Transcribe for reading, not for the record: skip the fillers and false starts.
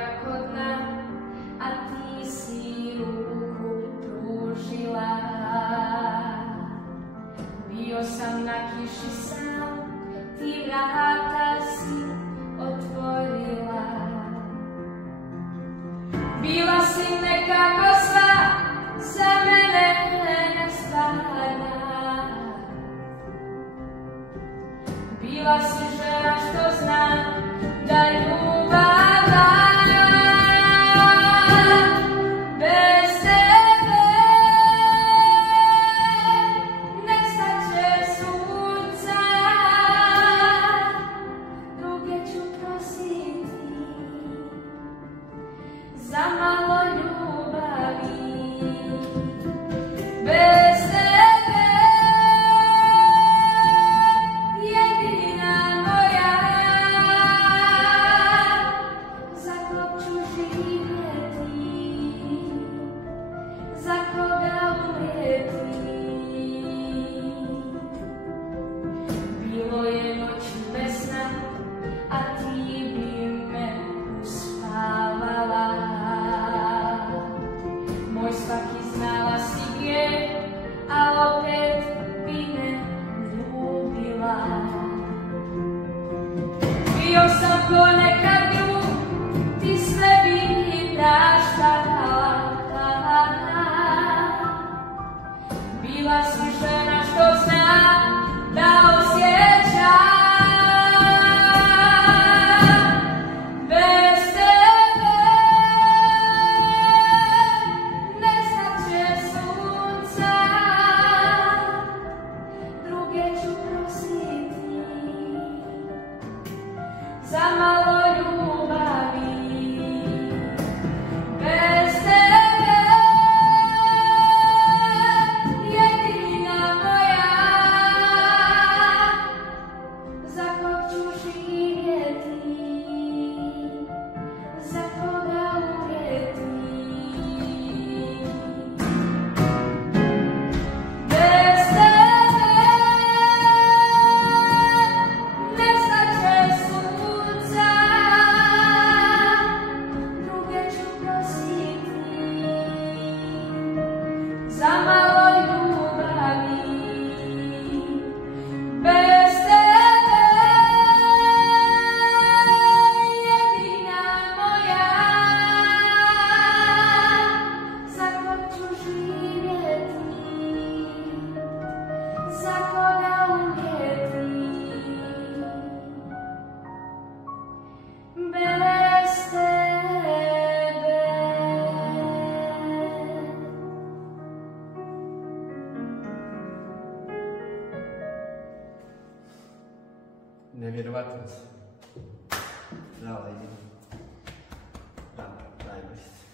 jako dna, a ti si ruku pružila. Bio sam na kiši sam, ti vrata si otvorila. Bila si nekako sva, za mene nestvarna. Bila si žena što zna da ljubav da. Bez tebe nestaće sunca, druge ću prositi za malo ljubavi. Bez tebe jedina moja, za kog ću živjeti, za koga umrijeti. Bilo je noći bez sna, a ti bi me uspavala. Moj svaki znala si gdje, a opet bi me ljubila. Bio sam ko nekad drug, ti sve bi praštala. Bila si žena što zna da osjeća. Bez tebe nestaće sunca, druge ću prositi za malo ljubavi. Bez tebe jedina moja, za kog ću živjeti, za koga umrijeti. Bez tebe nestaće sunca, druge ću prositi za malo ljubavi. Bez tebe jedina moja, za kog ću živjeti, za koga umrijeti. Bez tebe. Nevjerovatno si. Bravo, Edi. Bravo, najbolji si.